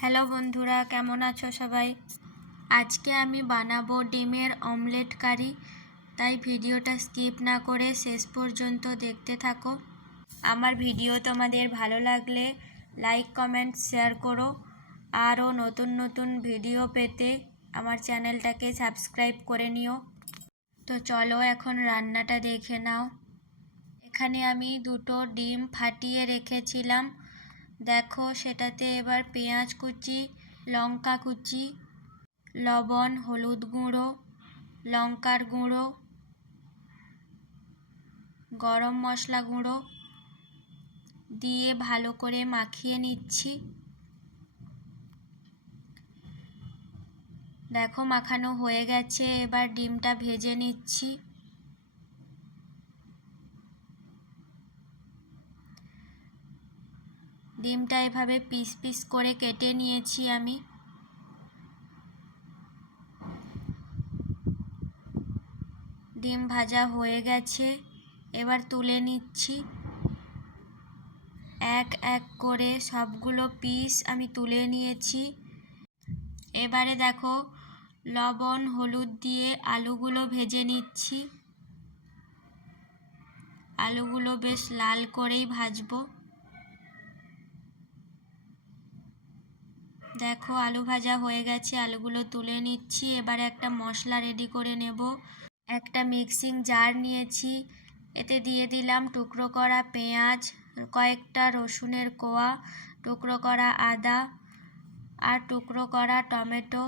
Hello বন্ধুরা, কেমন আছো সবাই? আজকে আমি বানাবো ডিমের অমলেট কারি, তাই ভিডিওটা স্কিপ না করে শেষ পর্যন্ত দেখতে থাকো। আমার ভিডিও তোমাদের ভালো লাগলে লাইক, কমেন্ট, শেয়ার করো। আরও নতুন নতুন ভিডিও পেতে আমার চ্যানেলটাকে সাবস্ক্রাইব করে নিও। তো চলো এখন রান্নাটা দেখে নাও। এখানে আমি দুটো ডিম ফাটিয়ে রেখেছিলাম। দেখো সেটাতে এবার পেঁয়াজ কুচি, লঙ্কা কুচি, লবণ, হলুদ গুঁড়ো, লঙ্কার গুঁড়ো, গরম মশলা গুঁড়ো দিয়ে ভালো করে মাখিয়ে নিচ্ছি। দেখো মাখানো হয়ে গেছে, এবার ডিমটা ভেজে নিচ্ছি। ডিমটা এভাবে পিস পিস করে কেটে নিয়েছি আমি। ডিম ভাজা হয়ে গেছে, এবার তুলে নিচ্ছি। এক এক করে সবগুলো পিস আমি তুলে নিয়েছি। এবারে দেখো, লবণ, হলুদ দিয়ে আলুগুলো ভেজে নিচ্ছি। আলুগুলো বেশ লাল করেই ভাজবো। দেখো, আলু ভাজা হয়ে গেছে, আলুগুলো তুলে নিচ্ছি। এবারে একটা মশলা রেডি করে নেব। একটা মিক্সিং জার নিয়েছি। এতে দিয়ে দিলাম টুকরো করা পেঁয়াজ, কয়েকটা রসুনের কোয়া, টুকরো করা আদা আর টুকরো করা টমেটো।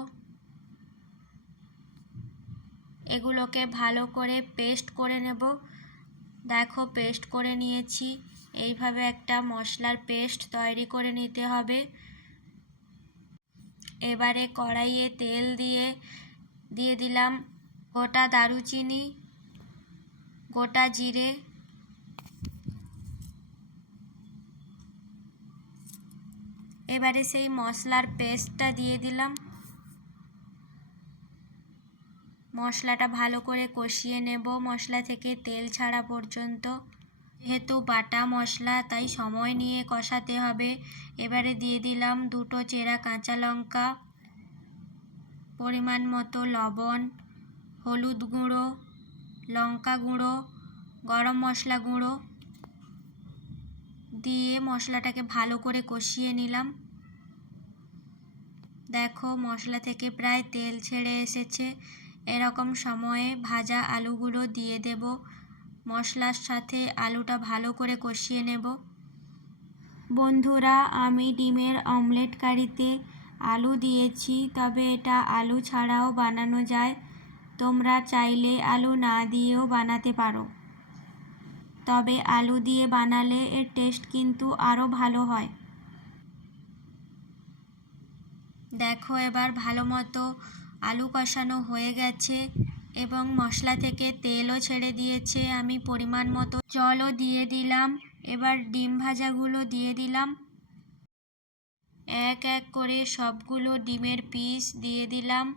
এগুলোকে ভালো করে পেস্ট করে নেব। দেখো পেস্ট করে নিয়েছি। এইভাবে একটা মশলার পেস্ট তৈরি করে নিতে হবে। এবারে কড়াইয়ে তেল দিয়ে দিয়ে দিলাম গোটা দারুচিনি, গোটা জিরে, এবারে সেই মশলার পেস্টটা দিয়ে দিলাম। মশলাটা ভালো করে কষিয়ে নেব, মশলা থেকে তেল ছাড়া পর্যন্ত। যেহেতু বাটা মশলা, তাই সময় নিয়ে কষাতে হবে। এবারে দিয়ে দিলাম দুটো চেরা কাঁচা লঙ্কা, পরিমাণ মতো লবণ, হলুদ গুঁড়ো, লঙ্কা গুঁড়ো, গরম মশলা গুঁড়ো দিয়ে মশলাটাকে ভালো করে কষিয়ে নিলাম। দেখো মশলা থেকে প্রায় তেল ছেড়ে এসেছে। এরকম সময়ে ভাজা আলুগুলো দিয়ে দেব। মশলার সাথে আলুটা ভালো করে কষিয়ে নেব। বন্ধুরা, আমি ডিমের অমলেট কারিতে আলু দিয়েছি, তবে এটা আলু ছাড়াও বানানো যায়। তোমরা চাইলে আলু না দিয়েও বানাতে পারো। তবে আলু দিয়ে বানালে এর টেস্ট কিন্তু আরও ভালো হয়। দেখো, এবার ভালো মতো আলু কষানো হয়ে গেছে। এবং মশলা থেকে তেলও ছেড়ে দিয়েছে। আমি পরিমাণ মতো জলও দিয়ে দিলাম। এবার ডিম ভাজাগুলো দিয়ে দিলাম। এক এক করে সবগুলো ডিমের পিস দিয়ে দিলাম।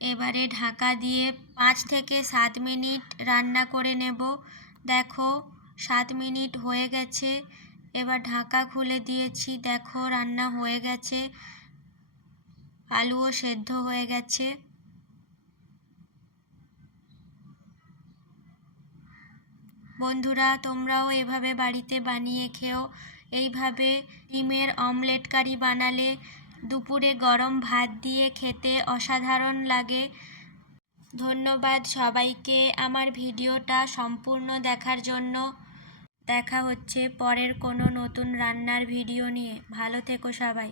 এবারে ঢাকা দিয়ে পাঁচ থেকে সাত মিনিট রান্না করে নেব। দেখো, সাত মিনিট হয়ে গেছে। এবার ঢাকা খুলে দিয়েছি। দেখো, রান্না হয়ে গেছে। আলুও সেদ্ধ হয়ে গেছে। বন্ধুরা, তোমরাও এভাবে বাড়িতে বানিয়ে খেও। এইভাবে ডিমের অমলেট কারি বানালে দুপুরে গরম ভাত দিয়ে খেতে অসাধারণ লাগে। ধন্যবাদ সবাইকে। আমার ভিডিওটা সম্পূর্ণ দেখার জন্য। দেখা হচ্ছে পরের কোনো নতুন রান্নার ভিডিও নিয়ে। ভালো থেকো সবাই।